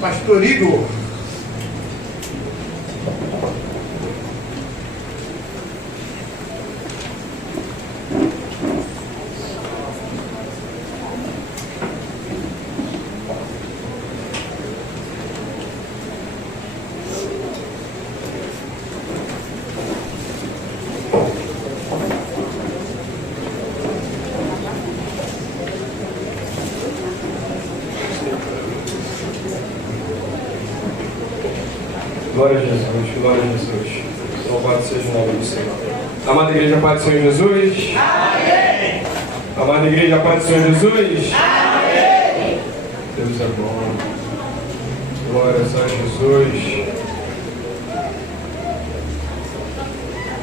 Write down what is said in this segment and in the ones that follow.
Pastor Igor. Glória a Jesus, glória a Jesus. Louvado seja o nome do Senhor. Amada igreja, Paz do Senhor Jesus. Amém. Amada igreja, Paz do Senhor Jesus. Amém. Deus é bom. Glórias a Jesus.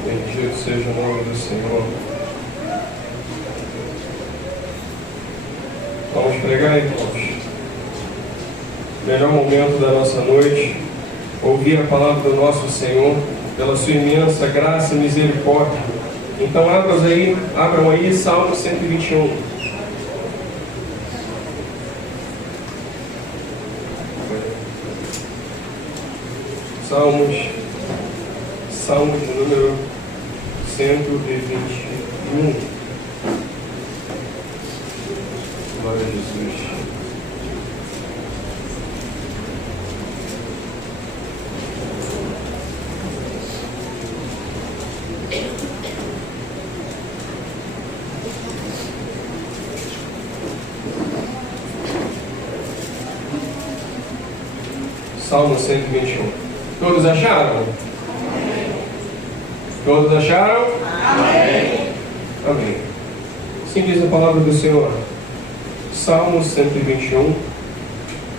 Bendito seja o nome do Senhor. Vamos pregar, irmãos. Melhor momento da nossa noite. Ouvir a palavra do nosso Senhor, pela sua imensa graça e misericórdia. Então abram aí Salmo 121. Salmo de número 121. Glória a Jesus. Salmo 121. Todos acharam? Amém. Todos acharam? Amém. Amém. Assim diz a palavra do Senhor. Salmo 121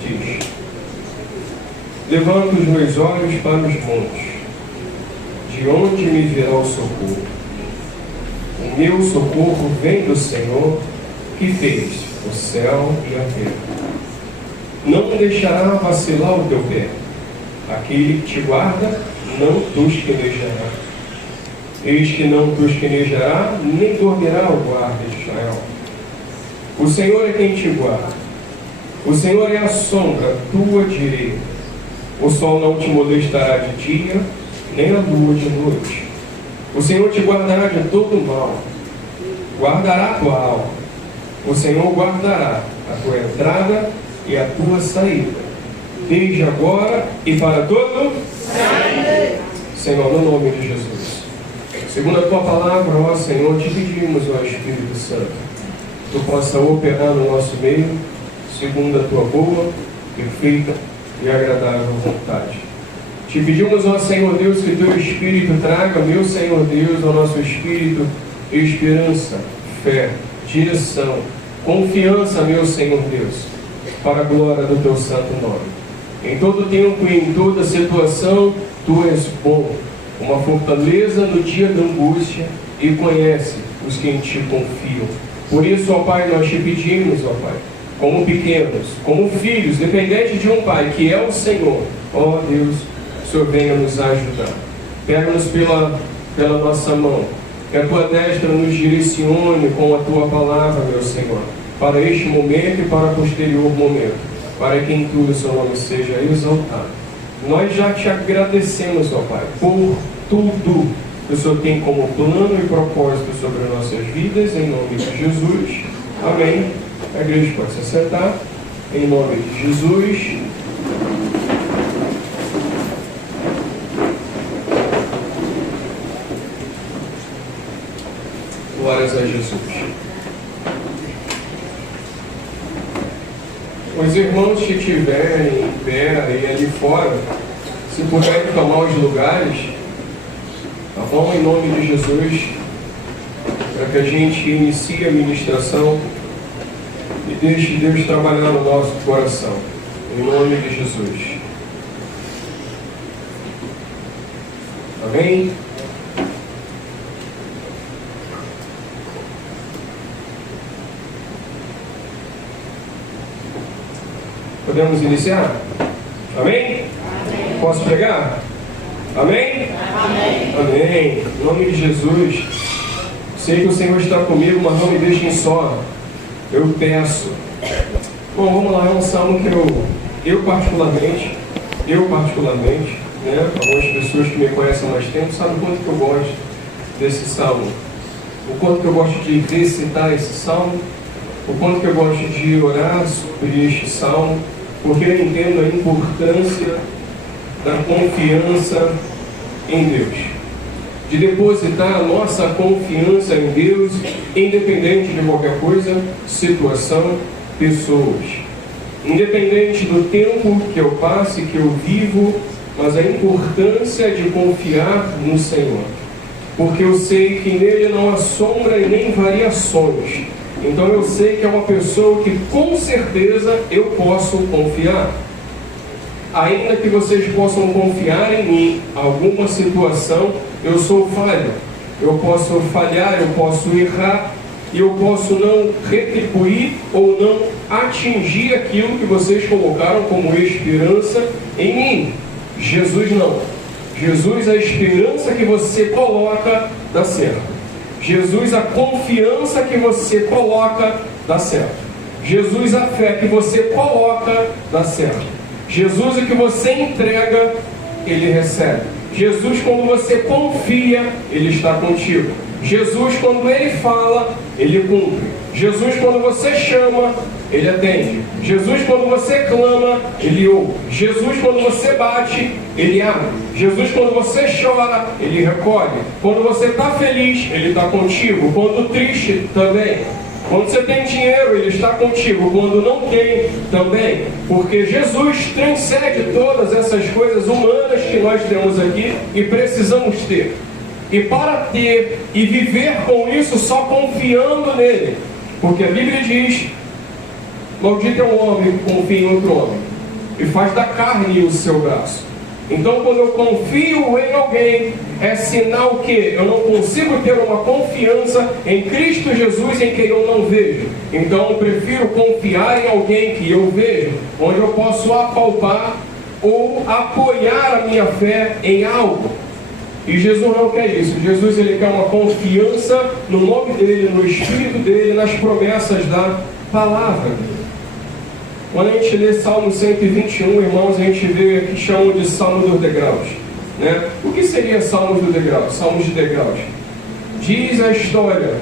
diz: Levanto os meus olhos para os montes, de onde me virá o socorro? O meu socorro vem do Senhor, que fez o céu e a terra. Não deixará vacilar o teu pé. Aquele que te guarda não tosquenejará. Eis que não tosquenejará, nem dormirá o guarda de Israel. O Senhor é quem te guarda. O Senhor é a sombra tua direita. O sol não te molestará de dia, nem a lua de noite. O Senhor te guardará de todo mal. Guardará a tua alma. O Senhor guardará a tua entrada e a tua saída, desde agora e para todo sempre. Senhor, no nome de Jesus. Segundo a tua palavra, ó Senhor, te pedimos, ó Espírito Santo, tu possa operar no nosso meio, segundo a tua boa, perfeita e agradável vontade. Te pedimos, ó Senhor Deus, que teu Espírito traga, meu Senhor Deus, ao nosso espírito, esperança, fé, direção, confiança, meu Senhor Deus, para a glória do teu santo nome. Em todo tempo e em toda situação, tu és bom, uma fortaleza no dia da angústia, e conhece os que em ti confiam. Por isso, ó Pai, nós te pedimos, ó Pai, como pequenos, como filhos, dependentes de um Pai, que é o Senhor, ó Deus, o Senhor venha nos ajudar. Pega-nos pela nossa mão, que a tua destra nos direcione com a tua palavra, meu Senhor, para este momento e para posterior momento, para que em tudo o seu nome seja exaltado. Nós já te agradecemos, ó Pai, por tudo que o Senhor tem como plano e propósito sobre as nossas vidas, em nome de Jesus. Amém. A igreja pode se sentar, em nome de Jesus. Glórias a Jesus. Os irmãos que estiverem em pé e ali fora, se puderem tomar os lugares, tá bom? Em nome de Jesus, para que a gente inicie a ministração e deixe Deus trabalhar no nosso coração. Em nome de Jesus. Amém? Podemos iniciar? Amém? Amém. Posso pregar? Amém? Amém. Amém. Em nome de Jesus. Sei que o Senhor está comigo, mas não me deixem só. Eu peço. Bom, vamos lá. É um salmo que eu eu particularmente, né, algumas pessoas que me conhecem há mais tempo sabem o quanto que eu gosto desse salmo, o quanto que eu gosto de recitar esse salmo, o quanto que eu gosto de orar sobre este salmo, porque eu entendo a importância da confiança em Deus, de depositar a nossa confiança em Deus, independente de qualquer coisa, situação, pessoas, independente do tempo que eu passe, que eu vivo, mas a importância de confiar no Senhor, porque eu sei que nele não há sombra e nem variações. Então eu sei que é uma pessoa que com certeza eu posso confiar. Ainda que vocês possam confiar em mim, alguma situação, eu sou falho. Eu posso falhar, eu posso errar, e eu posso não retribuir ou não atingir aquilo que vocês colocaram como esperança em mim. Jesus não. Jesus, a esperança que você coloca, dá certo. Jesus, a confiança que você coloca, dá certo. Jesus, a fé que você coloca, dá certo. Jesus, o que você entrega, Ele recebe. Jesus, quando você confia, Ele está contigo. Jesus, quando Ele fala, Ele cumpre. Jesus, quando você chama, Ele atende. Jesus, quando você clama, Ele ouve. Jesus, quando você bate, Ele abre. Jesus, quando você chora, Ele recolhe. Quando você está feliz, Ele está contigo. Quando triste, também. Quando você tem dinheiro, Ele está contigo. Quando não tem, também. Porque Jesus transcende todas essas coisas humanas que nós temos aqui e precisamos ter. E para ter e viver com isso só confiando nele. Porque a Bíblia diz: maldito é o homem que confia em outro homem e faz da carne o seu braço. Então, quando eu confio em alguém, é sinal que eu não consigo ter uma confiança em Cristo Jesus em quem eu não vejo. Então, eu prefiro confiar em alguém que eu vejo, onde eu posso apalpar ou apoiar a minha fé em algo. E Jesus não quer isso. Jesus, ele quer uma confiança no nome dele, no Espírito dele, nas promessas da palavra. Quando a gente lê Salmo 121, irmãos, a gente vê que chamam de Salmo dos degraus, né? O que seria Salmos dos degraus? Salmos de degraus. Diz a história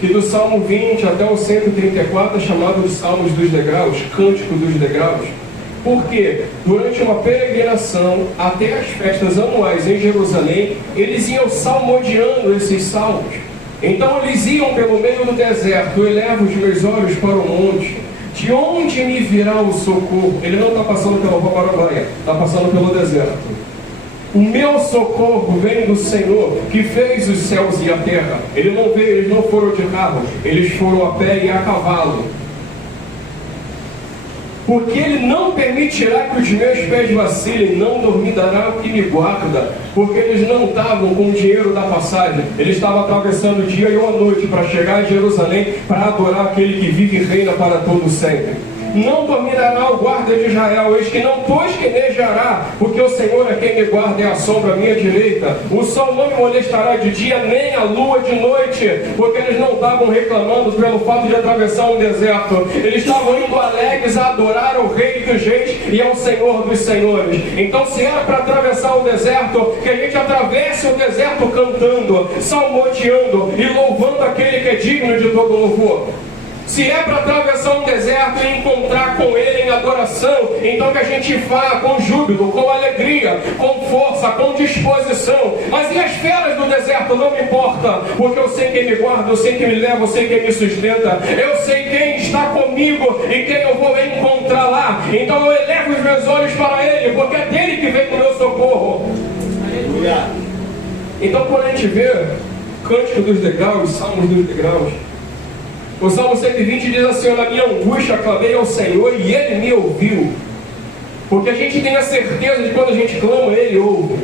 que do Salmo 20 até o 134 é chamado de Salmos dos degraus, Cântico dos degraus. Porque durante uma peregrinação até as festas anuais em Jerusalém, eles iam salmodiando esses salmos. Então eles iam pelo meio do deserto: eu elevo os meus olhos para o monte, de onde me virá o socorro? Ele não está passando pela Paraguaia, está passando pelo deserto. O meu socorro vem do Senhor, que fez os céus e a terra. Ele não veio, eles não foram de carro, eles foram a pé e a cavalo. Porque Ele não permitirá que os meus pés vacilem, não duvidará o que me guarda. Porque eles não estavam com o dinheiro da passagem, eles estavam atravessando o dia e a noite para chegar em Jerusalém, para adorar aquele que vive e reina para todo sempre. Não dominará o guarda de Israel, eis que não tosquenejará, porque o Senhor é quem me guarda e a sombra à minha direita. O sol não me molestará de dia, nem a lua de noite, porque eles não estavam reclamando pelo fato de atravessar um deserto. Eles estavam indo alegres a adorar o Rei dos Reis e ao Senhor dos Senhores. Então, se era para atravessar o deserto, que a gente atravesse o deserto cantando, salmodiando e louvando aquele que é digno de todo louvor. Se é para atravessar um deserto e encontrar com Ele em adoração, então que a gente vá com júbilo, com alegria, com força, com disposição. Mas e as feras do deserto? Não me importa, porque eu sei quem me guarda, eu sei quem me leva, eu sei quem me sustenta, eu sei quem está comigo e quem eu vou encontrar lá. Então eu elevo os meus olhos para Ele, porque é dele que vem o meu socorro. Aleluia. Então, quando a gente vê Cântico dos degraus, Salmos dos degraus, o Salmo 120 diz assim: na minha angústia clamei ao Senhor e Ele me ouviu. Porque a gente tem a certeza de quando a gente clama, Ele ouve.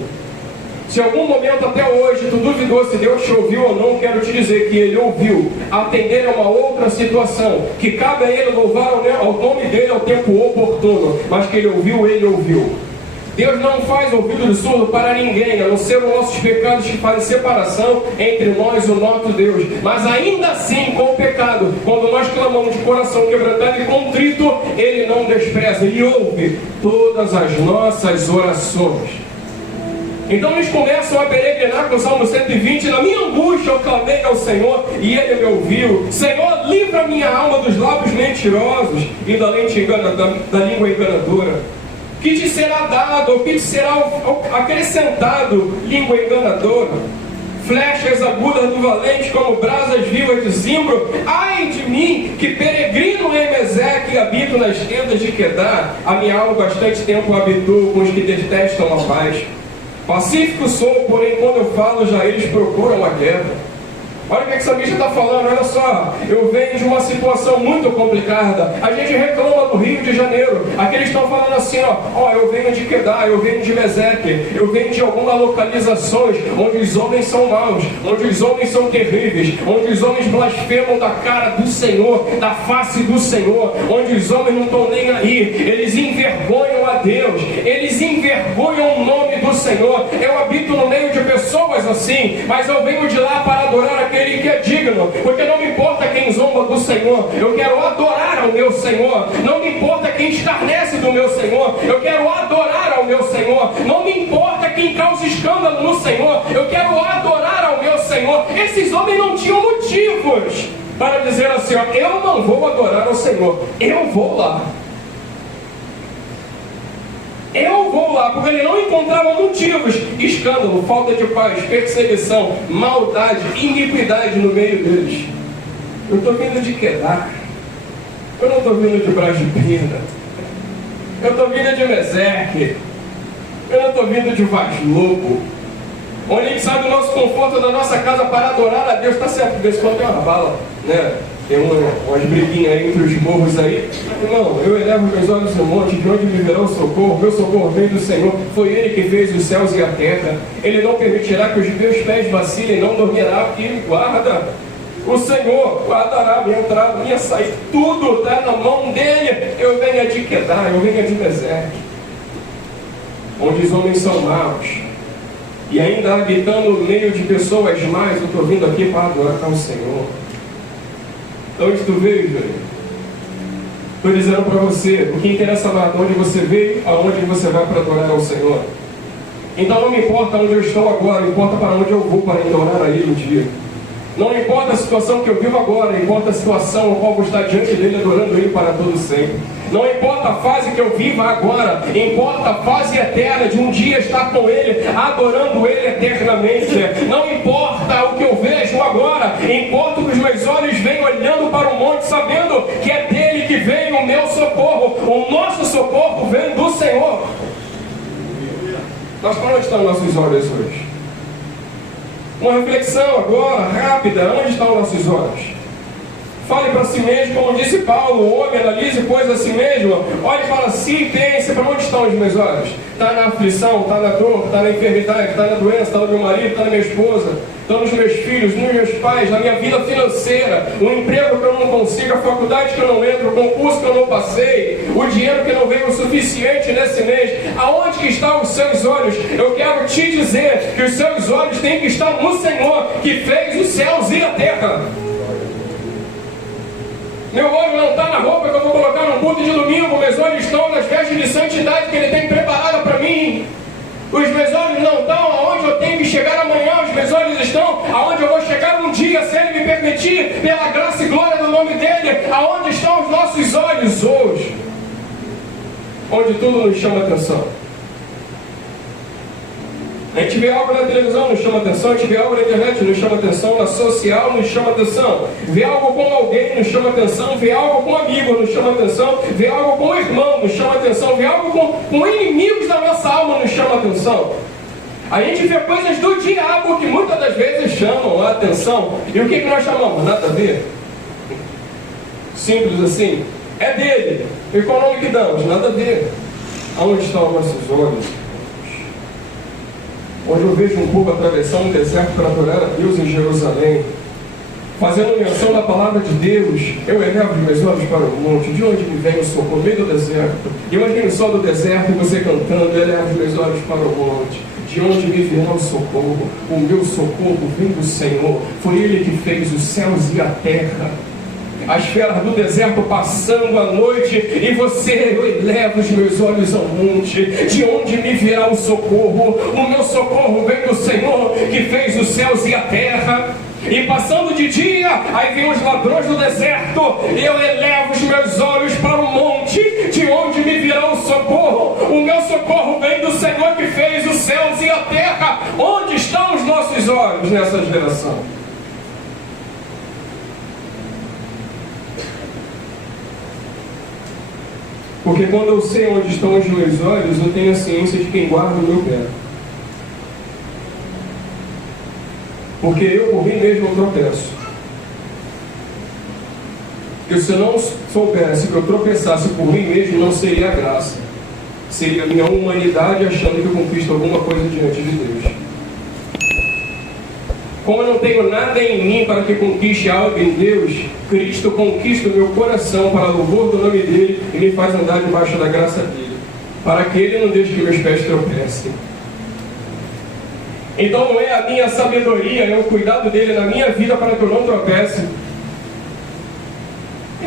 Se em algum momento até hoje tu duvidou se Deus te ouviu ou não, quero te dizer que Ele ouviu. Atender a uma outra situação, que cabe a Ele louvar ao nome dEle ao tempo oportuno, mas que Ele ouviu, Deus não faz ouvido de surdo para ninguém, a não ser os nossos pecados que fazem separação entre nós e o nosso Deus. Mas ainda assim, com o pecado, quando nós clamamos de coração quebrantado e contrito, Ele não despreza, Ele ouve todas as nossas orações. Então eles começam a peregrinar com o Salmo 120. Na minha angústia eu clamei ao Senhor e Ele me ouviu. Senhor, livra minha alma dos lábios mentirosos e da língua enganadora. Que te será dado, ou que te será acrescentado, língua enganadora? Flechas agudas do valente, como brasas vivas de zimbro. Ai de mim, que peregrino em Meseque e habito nas tendas de Quedar. A minha alma bastante tempo habitou com os que detestam a paz. Pacífico sou, porém quando eu falo, já eles procuram a guerra. Olha o que essa bicha está falando, olha só. Eu venho de uma situação muito complicada. A gente reclama do Rio de Janeiro. Aqui eles estão falando assim, ó, eu venho de Quedar, eu venho de Meseque, eu venho de algumas localizações onde os homens são maus, onde os homens são terríveis, onde os homens blasfemam da cara do Senhor, da face do Senhor, onde os homens não estão nem aí, eles envergonham a Deus, eles envergonham o nome do Senhor. Eu habito no meio de pessoas assim, mas eu venho de lá para adorar aquele que é digno, porque não me importa quem zomba do Senhor, eu quero adorar ao meu Senhor. Não me importa quem escarnece do meu Senhor, eu quero adorar ao meu Senhor. Não me importa quem causa escândalo no Senhor, eu quero adorar ao meu Senhor. Esses homens não tinham motivos para dizer assim, ó, eu não vou adorar ao Senhor, eu vou lá. Eu vou lá, porque ele não encontrava motivos. Escândalo, falta de paz, perseguição, maldade, iniquidade no meio deles. Eu estou vindo de Quedar. Eu não estou vindo de Brasília. Eu estou vindo de Meseque. Eu não estou vindo de Vaz Lobo. Onde a gente sai do nosso conforto, da nossa casa para adorar a Deus. Está certo, de vez em quando tem uma bala, né? Tem umas briguinhas aí entre os morros aí. Não, eu elevo meus olhos no monte, de onde me virá o socorro? Meu socorro vem do Senhor. Foi Ele que fez os céus e a terra. Ele não permitirá que os meus pés vacilem, não dormirá, porque Ele guarda. O Senhor guardará minha entrada, minha saída. Tudo está na mão dEle. Eu venho de Quedar, eu venho de Meseque, onde os homens são maus. E ainda habitando no meio de pessoas más, eu estou vindo aqui para adorar ao Senhor. De onde tu veio, Júlio? Estou dizendo para você, o que interessa mais de onde você veio, aonde você vai para adorar ao Senhor. Então não me importa onde eu estou agora, importa para onde eu vou para adorar a Ele um dia. Não importa a situação que eu vivo agora, importa a situação ao qual vou estar diante dele, adorando Ele para todo sempre. Não importa a fase que eu viva agora, importa a fase eterna de um dia estar com Ele, adorando Ele eternamente. Não importa o que eu vejo agora, importa que os meus olhos venham olhando para o monte, sabendo que é dele que vem o meu socorro. O nosso socorro vem do Senhor. Mas para onde estão nossos olhos hoje? Uma reflexão agora, rápida, onde estão nossos olhos? Fale para si mesmo, como disse Paulo, o homem analise coisas a si mesmo, olhe para si e pense, para onde estão os meus olhos? Está na aflição, está na dor, está na enfermidade, está na doença, está no meu marido, está na minha esposa, está nos meus filhos, nos meus pais, na minha vida financeira, o emprego que eu não consigo, a faculdade que eu não entro, o concurso que eu não passei, o dinheiro que não veio o suficiente nesse mês. Aonde que estão os seus olhos? Eu quero te dizer que os seus olhos têm que estar no Senhor, que fez os céus e a terra. Meu olho não está na roupa que eu vou colocar no culto de domingo. Meus olhos estão nas vestes de santidade que Ele tem preparada para mim. Os meus olhos não estão aonde eu tenho que chegar amanhã. Os meus olhos estão aonde eu vou chegar um dia, se Ele me permitir, pela graça e glória do nome dEle. Aonde estão os nossos olhos hoje? Onde tudo nos chama atenção. A gente vê algo na televisão, nos chama atenção. A gente vê algo na internet, nos chama atenção. Na social, nos chama atenção. Vê algo com alguém, nos chama atenção. Vê algo com um amigo, nos chama atenção. Vê algo com um irmão, nos chama atenção. Vê algo com inimigos da nossa alma, nos chama atenção. A gente vê coisas do diabo que muitas das vezes chamam a atenção. E o que nós chamamos? Nada a ver. Simples assim. É dele. E qual o nome que damos? Nada a ver. Aonde estão os nossos olhos? Onde eu vejo um povo atravessando o deserto para adorar a Deus em Jerusalém, fazendo menção da palavra de Deus, eu elevo meus olhos para o monte, de onde me vem o socorro, no meio do deserto. Imagine o sol do deserto e você cantando, eu elevo meus olhos para o monte, de onde me virá o socorro. O meu socorro vem do Senhor, foi Ele que fez os céus e a terra. As feras do deserto passando a noite, e você, eu elevo os meus olhos ao monte, de onde me virá o socorro. O meu socorro vem do Senhor, que fez os céus e a terra. E passando de dia, aí vem os ladrões do deserto, e eu elevo os meus olhos para o monte, de onde me virá o socorro. O meu socorro vem do Senhor, que fez os céus e a terra. Onde estão os nossos olhos nessa geração? Porque quando eu sei onde estão os meus olhos, eu tenho a ciência de quem guarda o meu pé. Porque eu, por mim mesmo, eu tropeço. Porque se eu não soubesse que eu tropeçasse por mim mesmo, não seria graça. Seria a minha humanidade achando que eu conquisto alguma coisa diante de Deus. Como eu não tenho nada em mim para que conquiste algo em Deus, Cristo conquista o meu coração para louvor do nome dEle e me faz andar debaixo da graça dEle, para que Ele não deixe que meus pés tropecem. Então não é a minha sabedoria, é o cuidado dEle na minha vida para que eu não tropece.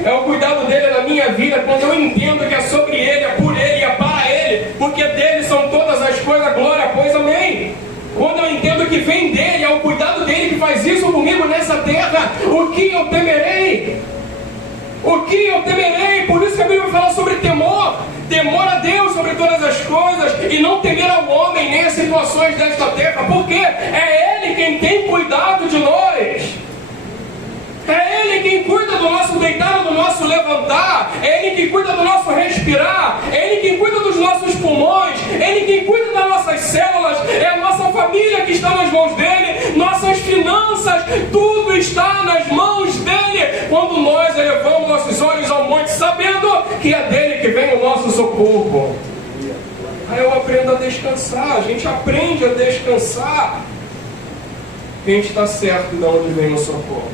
É o cuidado dEle na minha vida quando eu entendo que é sobre Ele, é por Ele, é para Ele, porque dEle são todas as coisas, glória, pois amém. Quando eu entendo que vem dEle, é o cuidado dEle que faz isso comigo nessa terra, o que eu temerei? O que eu temerei? Por isso que a Bíblia fala sobre temor. Temor a Deus sobre todas as coisas e não temer ao homem nem as situações desta terra, porque é Ele quem tem cuidado de nós. É Ele quem cuida do nosso deitar, do nosso levantar. É Ele quem cuida do nosso respirar. É Ele quem cuida dos nossos pulmões. É Ele quem cuida das nossas células. É a nossa família que está nas mãos dEle. Nossas finanças, tudo está nas mãos dEle. Quando nós elevamos nossos olhos ao monte, sabendo que é dEle que vem o nosso socorro. Aí eu aprendo a descansar. A gente aprende a descansar. A gente está certo de onde vem o socorro.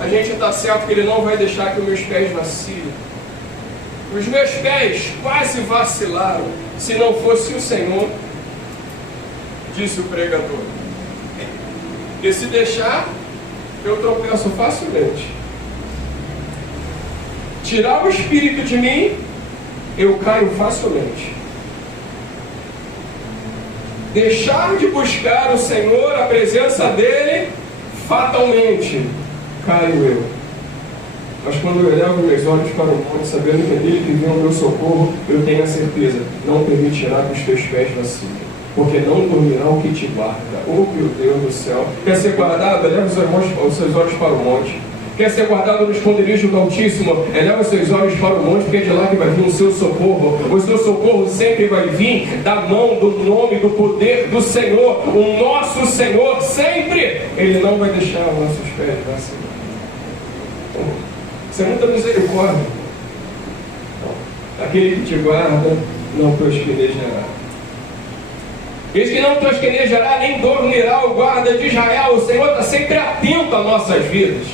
A gente está certo que Ele não vai deixar que os meus pés vacilem. Os meus pés quase vacilaram se não fosse o Senhor, disse o pregador. E se deixar, eu tropeço facilmente. Tirar o Espírito de mim, eu caio facilmente. Deixar de buscar o Senhor, a presença dEle, fatalmente caio eu. Mas quando eu elevo meus olhos para o monte, sabendo que é dele que vem o meu socorro, eu tenho a certeza, não permitirá que os teus pés vacilem, porque não dormirá o que te guarda. Oh, meu Deus do céu! Quer ser guardado? Eleva os seus olhos para o monte. Quer ser guardado no esconderijo do Altíssimo? Eleva os seus olhos para o monte, porque é de lá que vai vir o seu socorro. O seu socorro sempre vai vir da mão, do nome, do poder do Senhor. O nosso Senhor sempre. Ele não vai deixar os nossos pés vacilar. Isso é muita misericórdia. Aquele que te guarda não tosquenejará. Diz que não tosquenejará nem dormirá o guarda de Israel. O Senhor está sempre atento às nossas vidas.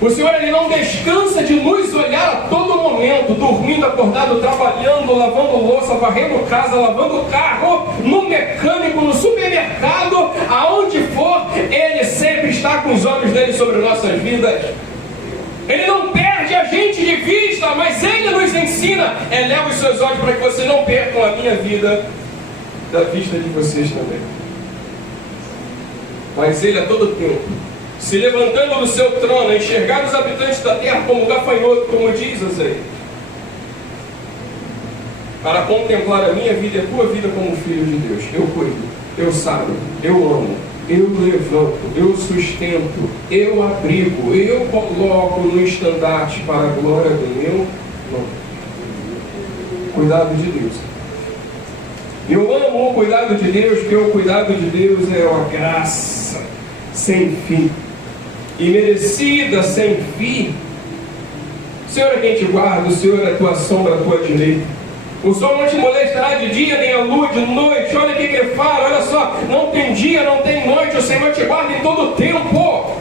O Senhor, Ele não descansa de nos olhar a todo momento, dormindo, acordado, trabalhando, lavando louça, varrendo casa, lavando carro, no mecânico, no supermercado, aonde for, Ele sempre está com os olhos dele sobre nossas vidas. Ele não perde a gente de vista, mas Ele nos ensina. Eleva os seus olhos para que você não perca a minha vida da vista de vocês também. Mas Ele a todo tempo, se levantando do seu trono, a enxergar os habitantes da terra como gafanhoto, como diz Oséias, para contemplar a minha vida e a tua vida como filho de Deus. Eu cuido, eu saro, eu amo, eu levanto, eu sustento, eu abrigo, eu coloco no estandarte para a glória do meu nome. Cuidado de Deus. Eu amo o cuidado de Deus, porque o cuidado de Deus é uma graça sem fim, imerecida sem fim. O Senhor é quem te guarda, o Senhor é a tua sombra, a tua direita. O sol não te molestará de dia, nem a lua de noite. Olha o que ele fala, olha só, não tem dia, não tem noite, o Senhor te guarda em todo o tempo.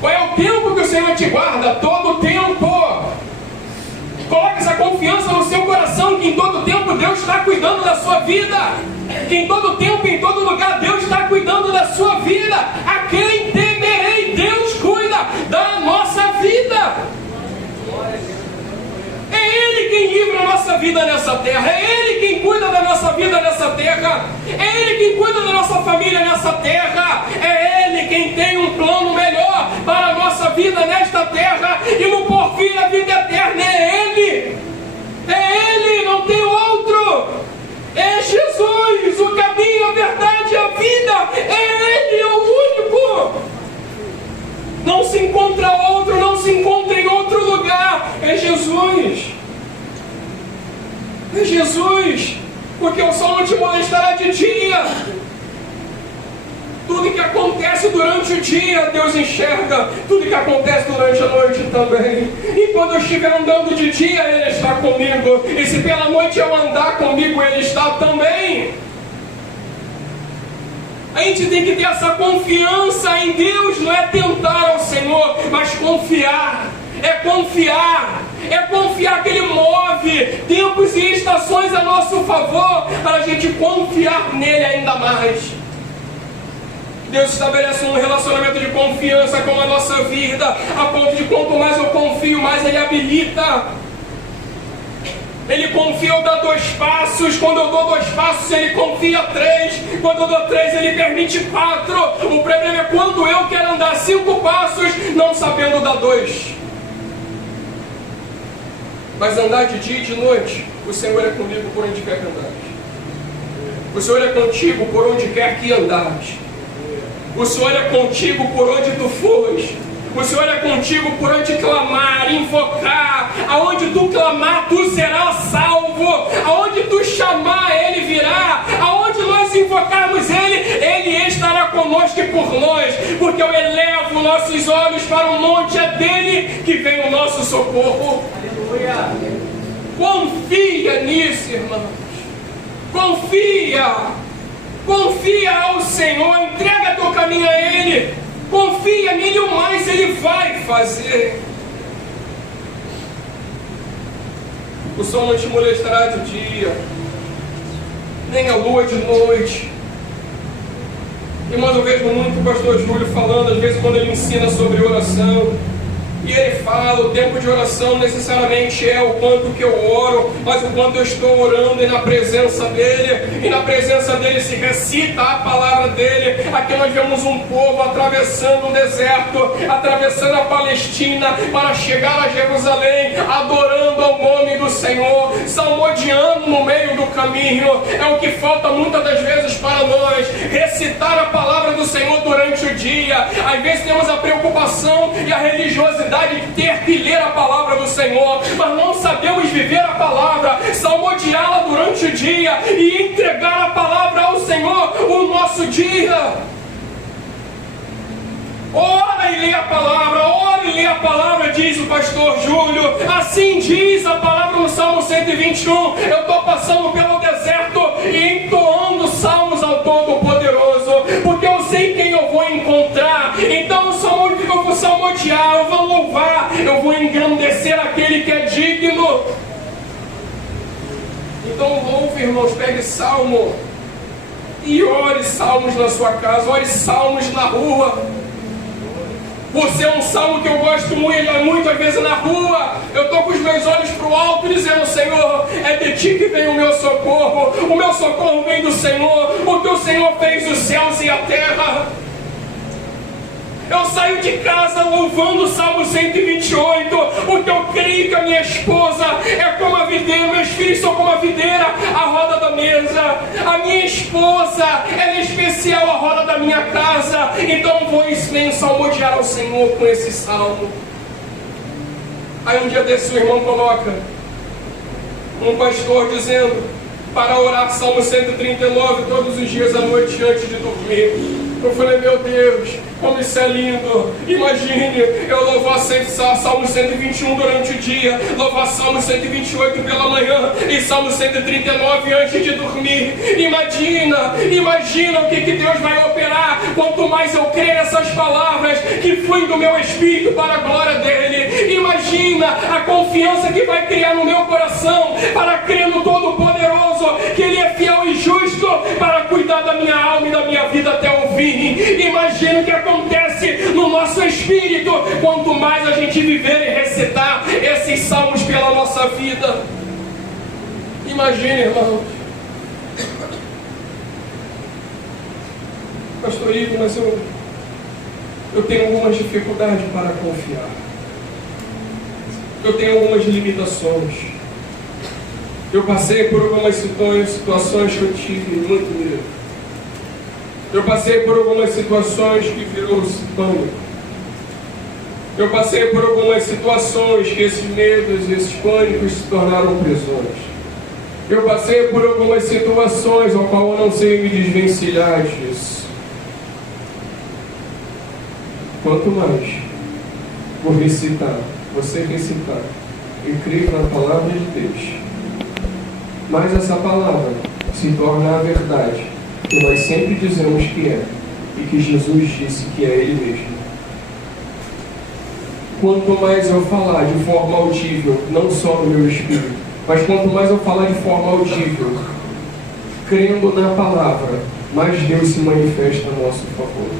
Qual é o tempo que o Senhor te guarda? Todo o tempo. Coloque essa confiança no seu coração, que em todo tempo Deus está cuidando da sua vida. Que em todo tempo, em todo lugar, Deus está cuidando da sua vida. A quem temerei? Deus cuida da nossa vida. É Ele quem livra a nossa vida nessa terra. É Ele quem cuida da nossa vida nessa terra. É Ele quem cuida da nossa família nessa terra. É Ele quem tem um plano melhor para a nossa vida nesta terra. E no porfim a vida eterna é Ele. É Ele, não tem outro. É Jesus, o caminho, a verdade e a vida. É Ele, é o único. Não se encontra outro, não se encontra em outro lugar. É Jesus. É Jesus. Porque o sol não te molestará de dia. Tudo que acontece durante o dia, Deus enxerga. Tudo que acontece durante a noite também. E quando eu estiver andando de dia, Ele está comigo. E se pela noite eu andar comigo, Ele está também. A gente tem que ter essa confiança em Deus. Não é tentar ao Senhor, mas confiar. É confiar. É confiar que Ele move tempos e estações a nosso favor, para a gente confiar nele ainda mais. Deus estabelece um relacionamento de confiança com a nossa vida, a ponto de quanto mais eu confio, mais Ele habilita. Ele confia eu dar 2 passos, quando eu dou 2 passos Ele confia 3, quando eu dou 3 Ele permite 4. O problema é quando eu quero andar 5 passos, não sabendo dar 2. Mas andar de dia e de noite, o Senhor é comigo por onde quer que andares. O Senhor é contigo por onde quer que andares. O Senhor é contigo por onde tu fores. O Senhor é contigo por onde clamar, invocar. Aonde tu clamar, tu serás salvo. Aonde tu chamar, Ele virá. Aonde nós invocarmos Ele, Ele estará conosco e por nós. Porque eu elevo nossos olhos para o monte, é dele que vem o nosso socorro. Aleluia. Confia nisso, irmãos. Confia. Confia ao Senhor, entrega teu caminho a Ele. Confia nele, o mais Ele vai fazer. O sol não te molestará de dia, nem a lua de noite. Irmãos, eu vejo muito o pastor Júlio falando, às vezes quando ele ensina sobre oração. E ele fala, o tempo de oração necessariamente é o quanto que eu oro, mas o quanto eu estou orando e na presença dele, e na presença dele se recita a palavra dele. Aqui nós vemos um povo atravessando o deserto, atravessando a Palestina para chegar a Jerusalém, adorando ao nome do Senhor, salmodiando no meio do caminho. É o que falta muitas das vezes para nós, recitar a palavra do Senhor durante o dia. Às vezes temos a preocupação e a religiosidade de ter que ler a palavra do Senhor, mas não sabemos viver a palavra, salmodiá-la durante o dia e entregar a palavra ao Senhor o nosso dia. Ora e lê a palavra, ora e lê a palavra, diz o pastor Júlio. Assim diz a palavra no Salmo 121. Eu estou passando pelo deserto e entoando salmos ao Todo-Poderoso, porque eu sei quem eu vou encontrar. Então eu vou salmodiar, eu vou louvar, eu vou engrandecer aquele que é digno. Então louve, irmãos, pegue salmo e ore salmos na sua casa, ore salmos na rua. Você é um salmo que eu gosto muitas vezes na rua. Eu estou com os meus olhos para o alto dizendo: Senhor, é de ti que vem o meu socorro. O meu socorro vem do Senhor, porque o Senhor fez os céus e a terra. Eu saio de casa louvando o Salmo 128, porque eu creio que a minha esposa é como a videira, meus filhos são como a videira, a roda da mesa. A minha esposa, ela é especial, a roda da minha casa. Então venho salmodiar ao Senhor com esse salmo. Aí um dia desse o irmão coloca um pastor dizendo para orar Salmo 139 todos os dias à noite antes de dormir. Eu falei, meu Deus, como isso é lindo. Imagine eu louvar Salmo 121 durante o dia, louvar Salmo 128 pela manhã e Salmo 139 antes de dormir. Imagina o que Deus vai operar quanto mais eu crer nessas palavras que fluem do meu espírito para a glória dele. Imagina a confiança que vai criar no meu coração para crer no Todo-Poderoso, que ele é fiel e justo para cuidar da minha alma e da minha vida até o fim. Imagina o que acontece no nosso espírito quanto mais a gente viver e recitar esses salmos pela nossa vida. Imagine, irmão. Pastor Igor, mas eu tenho algumas dificuldades para confiar. Eu tenho algumas limitações. Eu passei por algumas situações que eu tive muito medo. Eu passei por algumas situações que virou pânico. Eu passei por algumas situações que esses medos e esses pânicos se tornaram prisões. Eu passei por algumas situações ao qual eu não sei me desvencilhar disso. Quanto mais você recitar e crer na palavra de Deus, mais essa palavra se torna a verdade que nós sempre dizemos que é e que Jesus disse que é Ele mesmo. Quanto mais eu falar de forma audível, não só no meu espírito, mas quanto mais eu falar de forma audível, crendo na palavra, mais Deus se manifesta a nosso favor.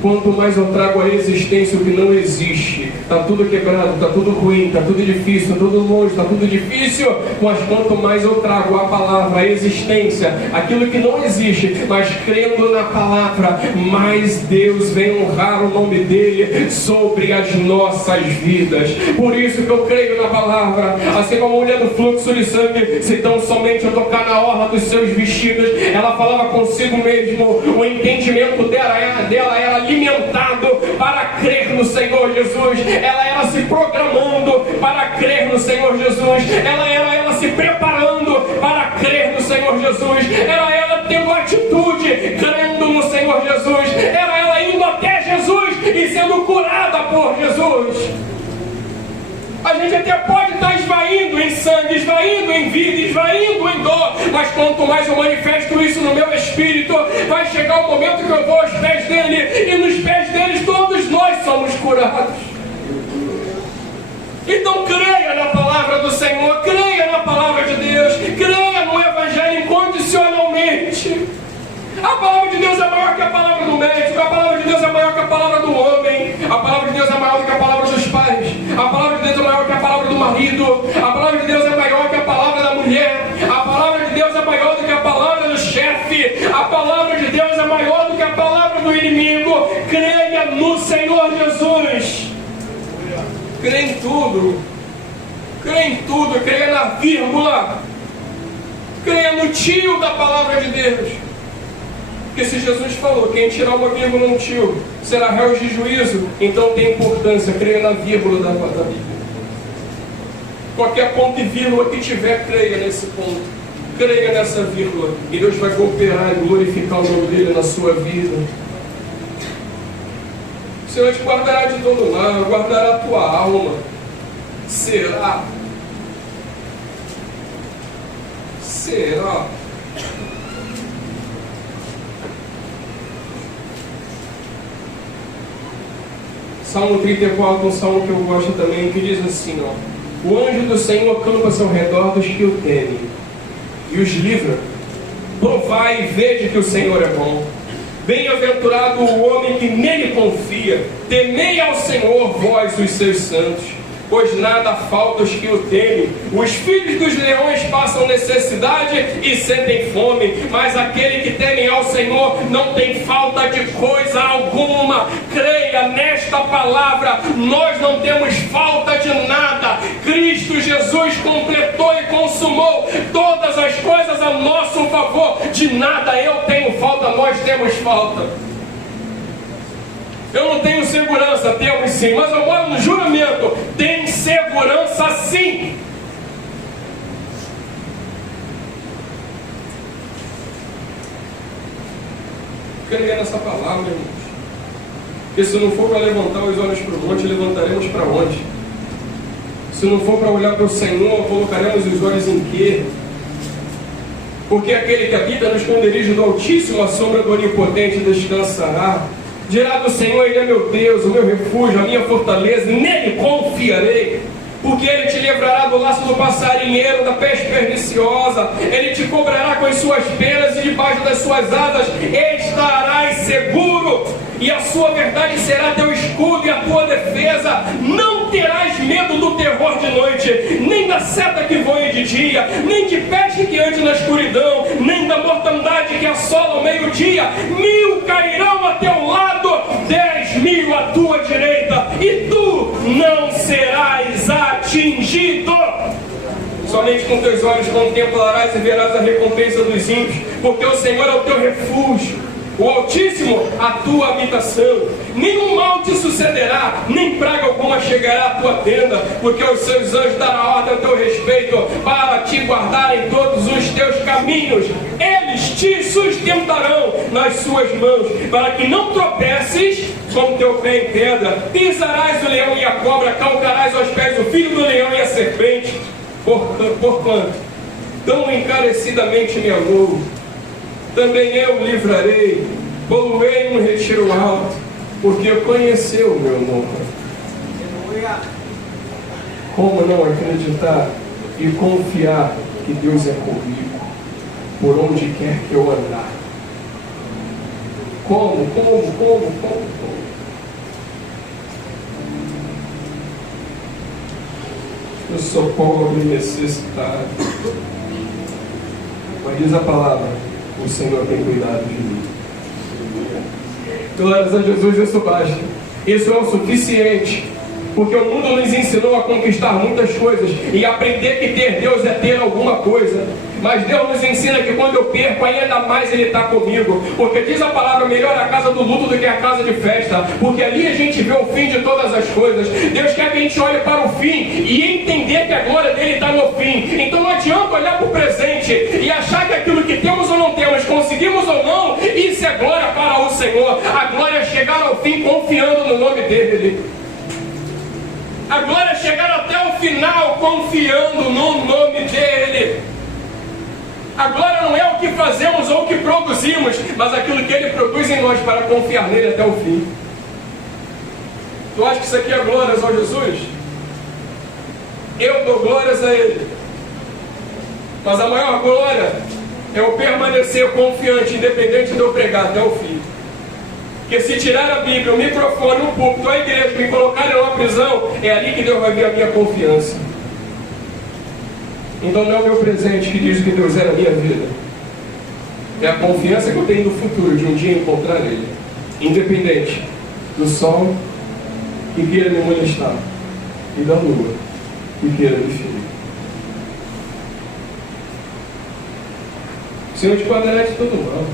Quanto mais eu trago à existência o que não existe, está tudo quebrado, está tudo ruim, está tudo difícil, está tudo longe, está tudo difícil, mas quanto mais eu trago a palavra, a existência, aquilo que não existe, mas crendo na palavra, mais Deus vem honrar o nome dele sobre as nossas vidas. Por isso que eu creio na palavra, assim como a mulher do fluxo de sangue, se tão somente eu tocar na orla dos seus vestidos, ela falava consigo mesmo, o entendimento dela era alimentado para crer no Senhor Jesus. Ela era se programando para crer no Senhor Jesus. Ela era se preparando para crer no Senhor Jesus. Era ela tendo atitude, crendo no Senhor Jesus. Era ela indo até Jesus e sendo curada por Jesus. A gente até pode estar esvaindo em sangue, esvaindo em vida, esvaindo em dor, mas quanto mais eu manifesto isso no meu espírito, vai chegar o momento que eu vou aos pés dele, e nos pés deles todos nós somos curados. Então creia na palavra do Senhor, creia na palavra de Deus, creia no Evangelho incondicionalmente. A palavra de Deus é maior que a palavra do médico, a palavra de Deus é maior que a palavra do homem, a palavra de Deus é maior do que a palavra dos pais, a palavra de Deus é maior que a palavra do marido, a palavra de Deus é maior que a palavra da mulher, a palavra de Deus é maior do que a palavra do chefe, a palavra de Deus é maior do que a palavra do inimigo. Creia no Senhor Jesus. Creia em tudo. Creia em tudo, creia na vírgula. Creia no tio da palavra de Deus. Porque se Jesus falou, quem tirar uma vírgula no tio será réu de juízo, então tem importância, creia na vírgula da Bíblia. Qualquer ponto e vírgula que tiver, creia nesse ponto. Creia nessa vírgula. E Deus vai cooperar e glorificar o nome dele na sua vida. O Senhor te guardará de todo mal, guardará a tua alma. Será? Salmo 34, um salmo que eu gosto também, que diz assim, ó: o anjo do Senhor acampa-se ao redor dos que o temem e os livra. Provai e vede que o Senhor é bom. Bem-aventurado o homem que nele confia. Temei ao Senhor, vós os seus santos, pois nada falta aos que o temem. Os filhos dos leões passam necessidade e sentem fome, mas aquele que teme ao Senhor não tem falta de coisa alguma. Creia nesta palavra, nós não temos falta de nada. Cristo Jesus completou e consumou todas as coisas a nosso favor. De nada eu tenho falta, nós temos falta. Eu não tenho segurança, temos sim, mas eu moro no juramento. Tem segurança sim. crer nessa palavra, irmãos. Porque se não for para levantar os olhos para o monte, levantaremos para onde? Se não for para olhar para o Senhor, colocaremos os olhos em quê? Porque aquele que habita no esconderijo do Altíssimo, a sombra do Onipotente descansará. Dirá do Senhor, Ele é meu Deus, o meu refúgio, a minha fortaleza, e nele confiarei. Porque Ele te livrará do laço do passarinheiro, da peste perniciosa. Ele te cobrará com as suas penas e debaixo das suas asas estarás seguro. E a sua verdade será teu escudo e a tua defesa. Não terás medo do terror de noite, nem da seta que voe de dia, nem de peste que ande na escuridão, nem da mortandade que assola ao meio-dia. 1000 cairão a teu lado, 10.000 à tua direita, e tu não serás atingido. Somente com teus olhos contemplarás e verás a recompensa dos ímpios, porque o Senhor é o teu refúgio, o Altíssimo a tua habitação. Nenhum mal te sucederá, nem praga alguma chegará à tua tenda, porque os seus anjos darão ordem a teu respeito, para te guardar em todos os teus caminhos. Eles te sustentarão nas suas mãos, para que não tropeces com teu pé em pedra. Pisarás o leão e a cobra, calcarás aos pés o filho do leão e a serpente. Porquanto tão encarecidamente me amou, também eu o livrarei, pô-lo-ei no retiro alto, porque conheceu o meu nome. Como não acreditar e confiar que Deus é comigo, por onde quer que eu andar? Como? Eu sou pobre e necessitado, mas diz a palavra, o Senhor tem cuidado de mim. Glórias a Jesus, isso basta. Isso é o suficiente. Porque o mundo nos ensinou a conquistar muitas coisas e aprender que ter Deus é ter alguma coisa. Mas Deus nos ensina que quando eu perco, ainda mais Ele está comigo. Porque diz a palavra, melhor a casa do luto do que a casa de festa. Porque ali a gente vê o fim de todas as coisas. Deus quer que a gente olhe para o fim e entender que a glória dele está no fim. Então não adianta olhar para o presente e achar que aquilo que temos ou não temos, conseguimos ou não, isso é glória para o Senhor. A glória é chegar ao fim confiando no nome dele. A glória é chegar até o final confiando no nome dele. A glória não é o que fazemos ou o que produzimos, mas aquilo que ele produz em nós para confiar nele até o fim. Tu acha que isso aqui é glórias ao Jesus? Eu dou glórias a ele. Mas a maior glória é eu permanecer confiante, independente de eu pregar até o fim. Porque se tirar a Bíblia, o microfone, o púlpito, a igreja, me colocarem numa prisão, é ali que Deus vai ver a minha confiança. Então não é o meu presente que diz que Deus é na minha vida. É a confiança que eu tenho no futuro, de um dia encontrar Ele. Independente do sol que queira me molestar e da lua que queira me ferir. O Senhor te guardará de todo mal.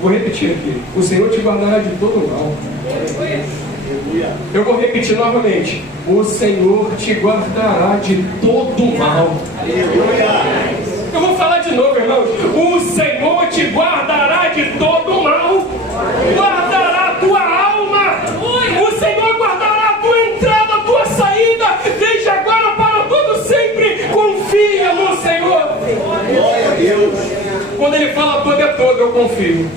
Vou repetir aqui. O Senhor te guardará de todo mal. Eu vou repetir novamente. O Senhor te guardará de todo mal. Eu vou falar de novo, irmãos. O Senhor te guardará de todo mal. Guardará a tua alma. O Senhor guardará a tua entrada, a tua saída, desde agora para todo sempre. Confia no Senhor. Glória a Deus. Quando Ele fala todo é todo, eu confio.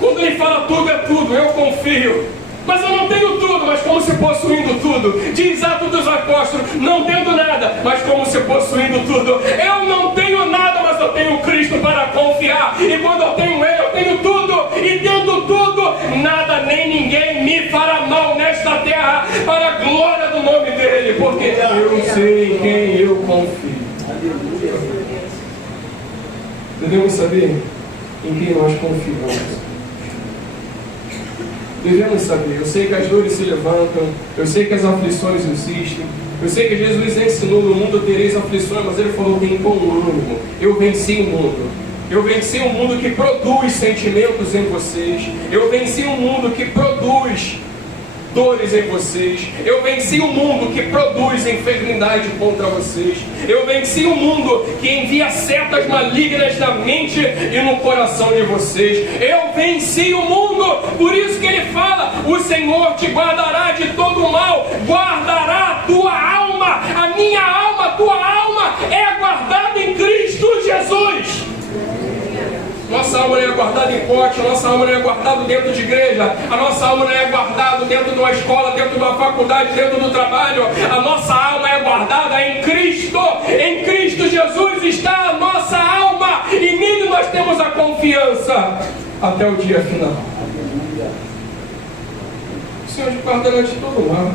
Quando Ele fala tudo é tudo, eu confio. Mas eu não tenho tudo, mas como se possuindo tudo. Diz Atos dos Apóstolos, não tendo nada, mas como se possuindo tudo. Eu não tenho nada, mas eu tenho Cristo para confiar. E quando eu tenho Ele, eu tenho tudo. E tendo tudo, nada nem ninguém me fará mal nesta terra, para a glória do nome dEle. Porque eu sei em quem eu confio. Devemos saber em quem nós confiamos. Devemos saber. Eu sei que as dores se levantam, eu sei que as aflições existem, eu sei que Jesus ensinou: no mundo tereis aflições, mas Ele falou: tem bom ânimo, eu venci o mundo. Eu venci um mundo que produz sentimentos em vocês. Eu venci um mundo que produz dores em vocês. Eu venci o mundo que produz enfermidade contra vocês. Eu venci o mundo que envia setas malignas na mente e no coração de vocês. Eu venci o mundo, por isso que ele fala: o Senhor te guardará de todo o mal, guardará a tua alma. A minha alma, a tua alma é guardada em Cristo Jesus. Nossa alma não é guardada em pote, a nossa alma não é guardada dentro de igreja, a nossa alma não é guardada dentro de uma escola, dentro de uma faculdade, dentro do trabalho. A nossa alma é guardada em Cristo. Em Cristo Jesus está a nossa alma, e nele nós temos a confiança até o dia final. O Senhor te guardará de todo mal,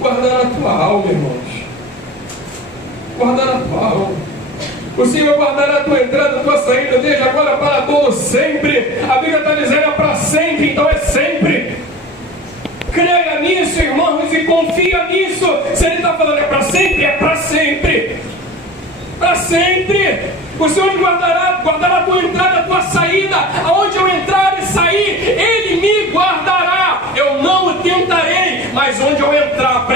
guardará a tua alma, irmãos, guardará a tua alma. O Senhor guardará a tua entrada, a tua saída, desde agora para todo sempre. A Bíblia está dizendo é para sempre, então é sempre. Creia nisso, irmãos, e confia nisso. Se Ele está falando é para sempre, é para sempre. Para sempre. O Senhor guardará a tua entrada, a tua saída. Aonde eu entrar e sair, Ele me guardará. Eu não o tentarei, mas onde eu entrar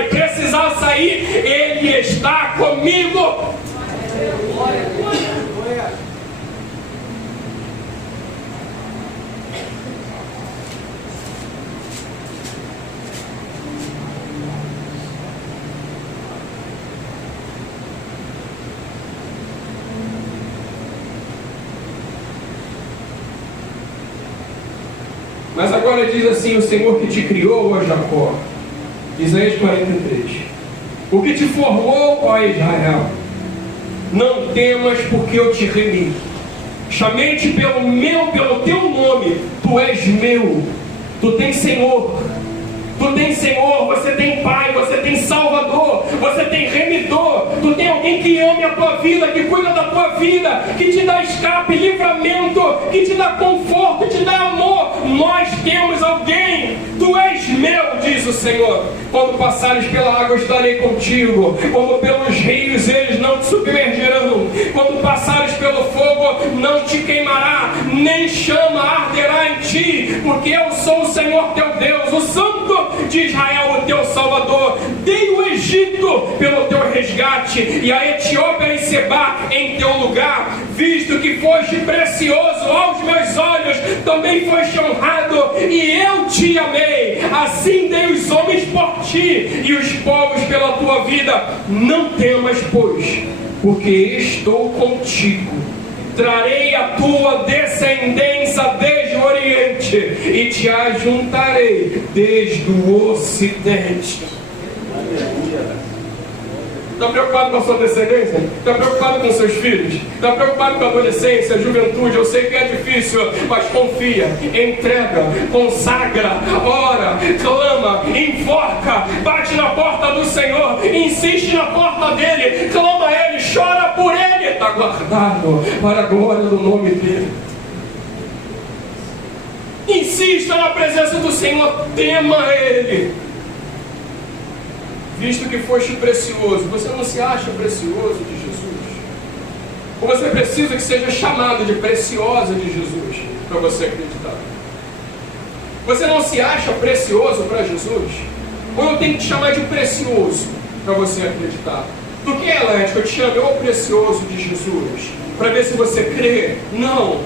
e precisar sair, Ele está comigo. Mas agora diz assim: o Senhor que te criou, ó Jacó. Isaías 43. O que te formou, ó Israel. Não temas, porque eu te remi. Chamei-te pelo teu nome. Tu és meu. Tu tens Senhor. Tu tens Senhor, você tem Pai, você tem Salvador, você tem Remidor, tu tem alguém que ame a tua vida, que cuida da tua vida, que te dá escape, livramento, que te dá conforto, te dá amor. Nós temos alguém. Tu és meu, diz o Senhor. Quando passares pela água estarei contigo, como pelos rios eles não te submergerão. Quando passares pelo fogo não te queimará, nem chama arderá em ti, porque eu sou o Senhor teu Deus, o Santo de Israel, o teu Salvador. Dei o Egito pelo teu resgate, e a Etiópia e Sebá em teu lugar. Visto que foste precioso aos meus olhos, também foste honrado, e eu te amei. Assim dei os homens por ti, e os povos pela tua vida. Não temas, pois, porque estou contigo. Trarei a tua descendência desde o Oriente, e te ajuntarei desde o Ocidente. Está preocupado com a sua descendência? Está preocupado com seus filhos? Está preocupado com a adolescência, a juventude? Eu sei que é difícil, mas confia, entrega, consagra, ora, clama, enforca, bate na porta do Senhor, insiste na porta dele, clama a Ele, chora por Ele. Está guardado para a glória do nome dele. Insista na presença do Senhor, tema Ele. Visto que foste precioso, você não se acha precioso de Jesus? Ou você precisa que seja chamado de preciosa de Jesus para você acreditar? Você não se acha precioso para Jesus? Ou eu tenho que te chamar de precioso para você acreditar? Do que é, Lante, que eu te chame o precioso de Jesus? Para ver se você crê? Não!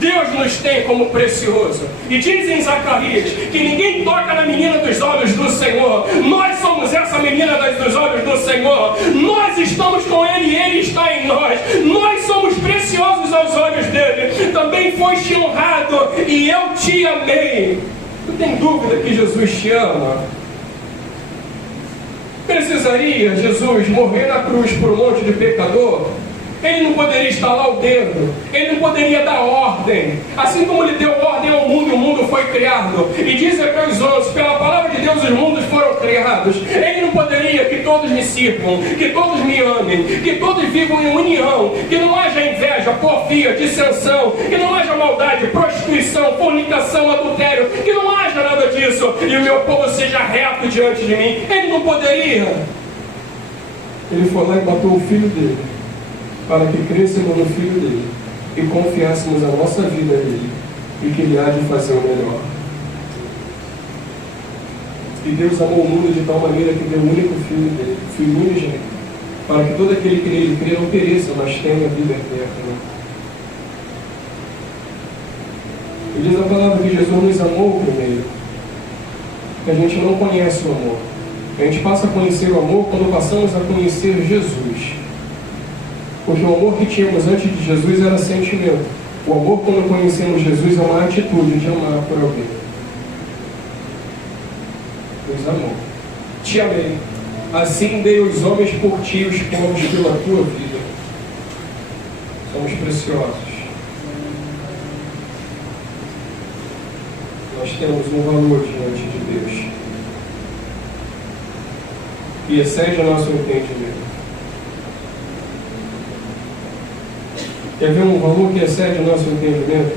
Deus nos tem como precioso. E diz em Zacarias que ninguém toca na menina dos olhos do Senhor. Nós somos essa menina dos olhos do Senhor. Nós estamos com Ele e Ele está em nós. Nós somos preciosos aos olhos dEle. Também foste honrado e eu te amei. Tu tem dúvida que Jesus te ama? Precisaria Jesus morrer na cruz por um monte de pecador? Ele não poderia estalar o dedo, Ele não poderia dar ordem. Assim como Ele deu ordem ao mundo e o mundo foi criado. E diz Hebreus 11, pela palavra de Deus os mundos foram criados. Ele não poderia que todos me sirvam, que todos me amem, que todos vivam em união, que não haja inveja, porfia, dissensão, que não haja maldade, prostituição, fornicação, adultério, que não haja nada disso, e o meu povo seja reto diante de mim. Ele não poderia. Ele foi lá e matou o filho dele, para que crescemos no Filho dele e confiássemos a nossa vida nele, e que Ele há de fazer o melhor. que Deus amou o mundo de tal maneira que deu o único filho dele, filho unigênito, para que todo aquele que nele crê não pereça, mas tenha a vida eterna. E diz a palavra que Jesus nos amou primeiro, que a gente não conhece o amor. A gente passa a conhecer o amor quando passamos a conhecer Jesus. Porque o amor que tínhamos antes de Jesus era sentimento. O amor, quando conhecemos Jesus, é uma atitude de amar por alguém. Deus amou. Te amei. Assim dei os homens por ti, os povos pela tua vida. Somos preciosos. Nós temos um valor diante de Deus que excede o nosso entendimento. Quer ver um valor que excede o nosso entendimento?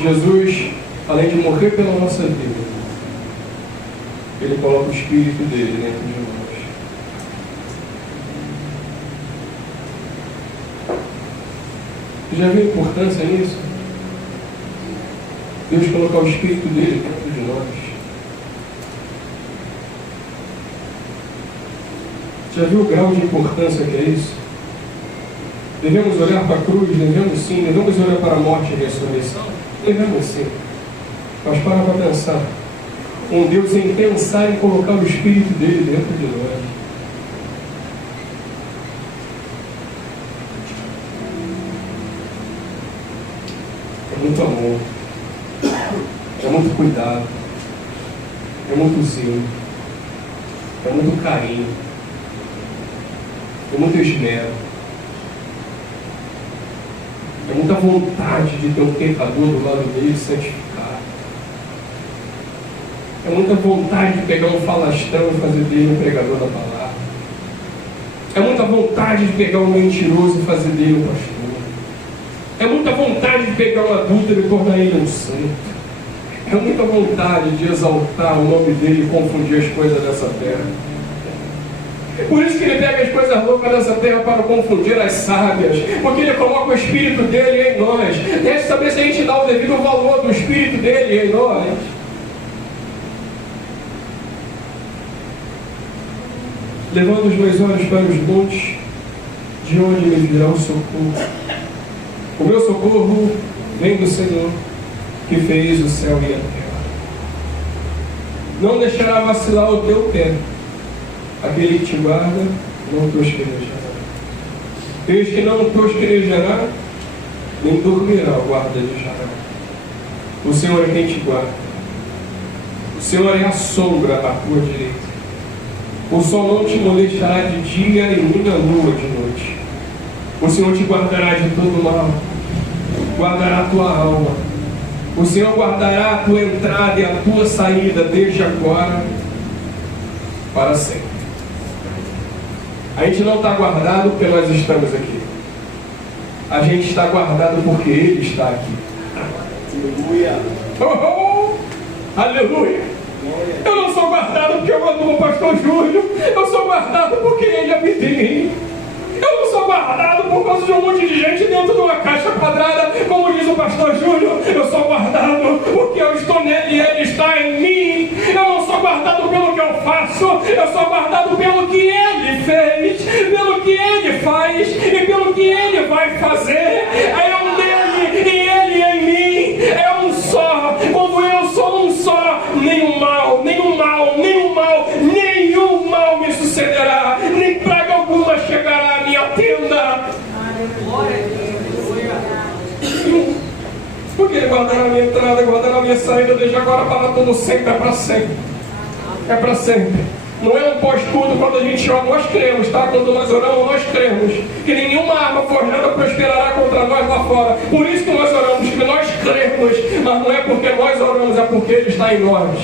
Jesus, além de morrer pela nossa vida, Ele coloca o Espírito dele dentro de nós. Você já viu a importância nisso? Deus colocar o Espírito dele dentro de nós. Já viu o grau de importância que é isso? Devemos olhar para a cruz? Devemos sim. Devemos olhar para a morte e a ressurreição? Devemos sim. Mas para pensar. Um Deus em pensar em colocar o Espírito dele dentro de nós. É muito amor. É muito cuidado. É muito zelo. É muito carinho. É muito esmero. É muita vontade de ter um pecador do lado dele santificado. É muita vontade de pegar um falastrão e fazer dele um pregador da palavra. É muita vontade de pegar um mentiroso e fazer dele um pastor. É muita vontade de pegar um adúltero e tornar ele um santo. É muita vontade de exaltar o nome dele e confundir as coisas dessa terra. Por isso que ele pega as coisas loucas dessa terra para confundir as sábias. Porque ele coloca o Espírito dele em nós. Resta saber se a gente dá o devido valor do Espírito dele em nós. Levando os meus olhos para os montes, de onde me virá o socorro? O meu socorro vem do Senhor, que fez o céu e a terra. Não deixará vacilar o teu pé. Aquele que te guarda não tosquenejará. Eis que não tosquenejará, nem dormirá o guarda de Israel. O Senhor é quem te guarda. O Senhor é a sombra à tua direita. O sol não te molestará de dia e nem a lua de noite. O Senhor te guardará de todo mal. Guardará a tua alma. O Senhor guardará a tua entrada e a tua saída desde agora para sempre. A gente não está guardado porque nós estamos aqui. A gente está guardado porque Ele está aqui. Aleluia. Oh, oh, aleluia. Eu não sou guardado porque eu ando com o pastor Júlio. Eu sou guardado porque Ele habita em mim. Eu não sou guardado por causa de um monte de gente dentro de uma caixa quadrada, como diz o pastor Júlio. Eu sou guardado porque eu estou nele e Ele está em mim. Eu não sou guardado pelo que eu faço. Eu sou guardado pelo que Ele fez, pelo que Ele faz e pelo que Ele vai fazer. É um dele e Ele em mim. É um só. Quando eu sou um só, nenhum mal me sucederá. Nem praga alguma chegará à minha tenda. Porque Ele guardará a minha entrada, guardará a minha saída, desde agora para todo sempre, é para sempre. É para sempre. Não é um pós-tudo quando a gente ora, nós cremos, tá? Quando nós oramos, nós cremos que nenhuma arma forjada prosperará contra nós lá fora. Por isso que nós oramos, que nós cremos, mas não é porque nós oramos, é porque Ele está em nós.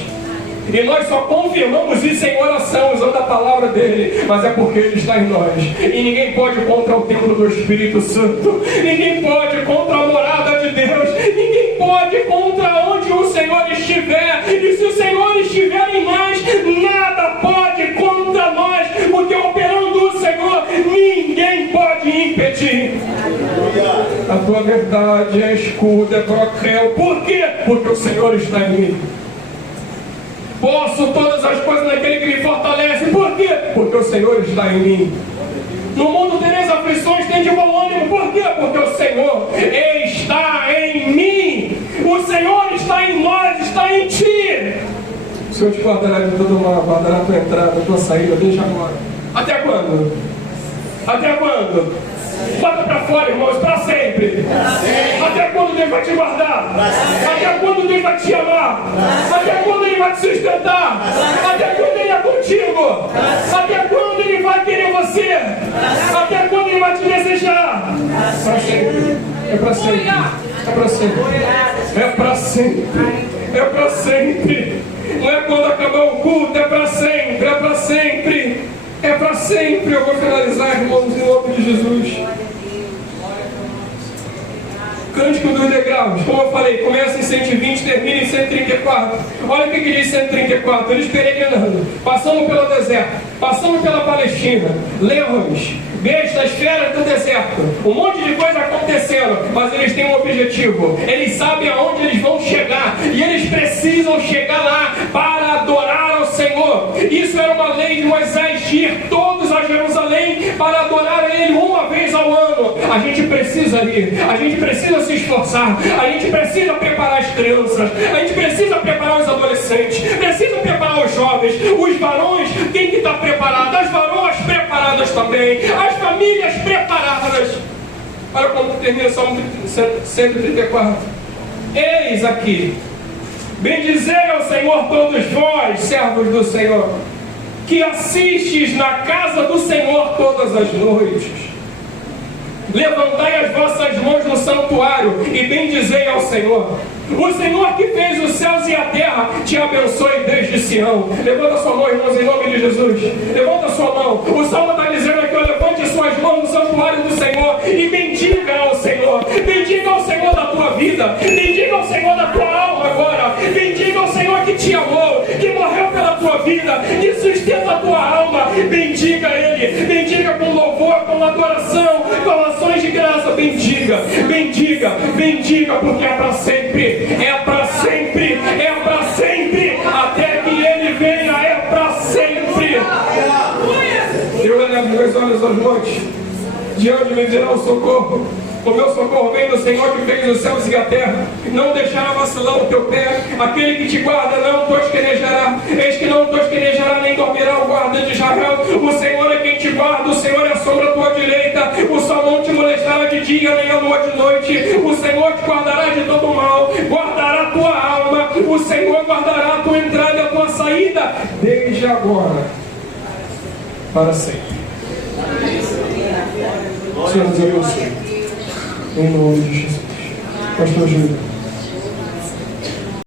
E nós só confirmamos isso em oração, usando a palavra dele, mas é porque Ele está em nós. E ninguém pode ir contra o templo do Espírito Santo, ninguém pode ir contra a morada de Deus, ninguém pode ir contra onde o Senhor estiver. E se o Senhor estiver em nós, nada pode contra nós, porque operando o Senhor, ninguém pode impedir. A tua verdade é escudo, é broquel. Por quê? Porque o Senhor está em mim. Posso todas as coisas naquele que me fortalece. Por quê? Porque o Senhor está em mim. No mundo tereis aflições, tem de bom ânimo. Por quê? Porque o Senhor está em mim. O Senhor está em nós, está em ti. O Senhor te guardará de todo mal, guardará a tua entrada, a tua saída, desde agora. Até quando? Até quando? Bota para fora, irmãos, para sempre. Até quando Deus vai te guardar? Até quando Deus vai te amar? Até quando Ele vai te sustentar? Até quando Ele é contigo? Até quando Ele vai querer você? Até quando Ele vai te desejar? Para sempre. É para sempre. É para sempre. É para sempre. É para sempre. Não é quando acabar o culto, é para sempre. É para sempre. É para sempre. Eu vou finalizar, irmãos, em nome de Jesus. Cântico dos degraus, como eu falei, começa em 120 e termina em 134. Olha o que diz 134. Eles peregrinando, passamos pelo deserto, passamos pela Palestina, leões, bestas, feras do deserto, um monte de coisa acontecendo, mas eles têm um objetivo. Eles sabem aonde eles vão chegar e eles precisam chegar lá para adorar ao Senhor. Isso era uma lei de Moisés, de ir todos a Jerusalém para adorar a Ele uma vez ao ano. A gente precisa ir, a gente precisa se esforçar, a gente precisa preparar as crianças, a gente precisa preparar os adolescentes, precisa preparar os jovens, os varões têm que estar preparados, as varoas preparadas também, as famílias preparadas. Olha como termina o Salmo 134. Eis aqui, bendizei ao Senhor todos vós, servos do Senhor, que assistes na casa do Senhor todas as noites. Levantai as vossas mãos no santuário e bendizei ao Senhor. O Senhor que fez os céus e a terra te abençoe desde Sião. Levanta sua mão, irmãos, em nome de Jesus. Levanta sua mão. O Salmo está dizendo aqui: levante suas mãos no santuário do Senhor e bendiga ao Senhor. Bendiga ao Senhor da tua vida. Bendiga ao Senhor da tua alma agora. Bendiga ao Senhor que te amou, que morreu pela tua vida, que sustenta a tua alma. Bendiga Ele. Bendiga com louvor, com adoração, com ações de graça. Bendiga, bendiga, bendiga, porque é para sempre. É para sempre, é para sempre, até que Ele venha, é para sempre. Eu elevo meus olhos aos montes, de onde me virá o socorro. O meu socorro vem do Senhor que fez os céus e a terra. Não deixará vacilar o teu pé. Aquele que te guarda não tosquenejará. Eis que não tosquenejará nem dormirá o guarda de Israel. O Senhor é quem te guarda, o Senhor é a sombra à tua direita. O sol não te molestará de dia, nem a lua de noite. O Senhor te guardará de todo mal, guardará a tua alma. O Senhor guardará a tua entrada e a tua saída, desde agora para sempre. Senhor, Deus abençoe. Em nome de Jesus. Pastor Júlio.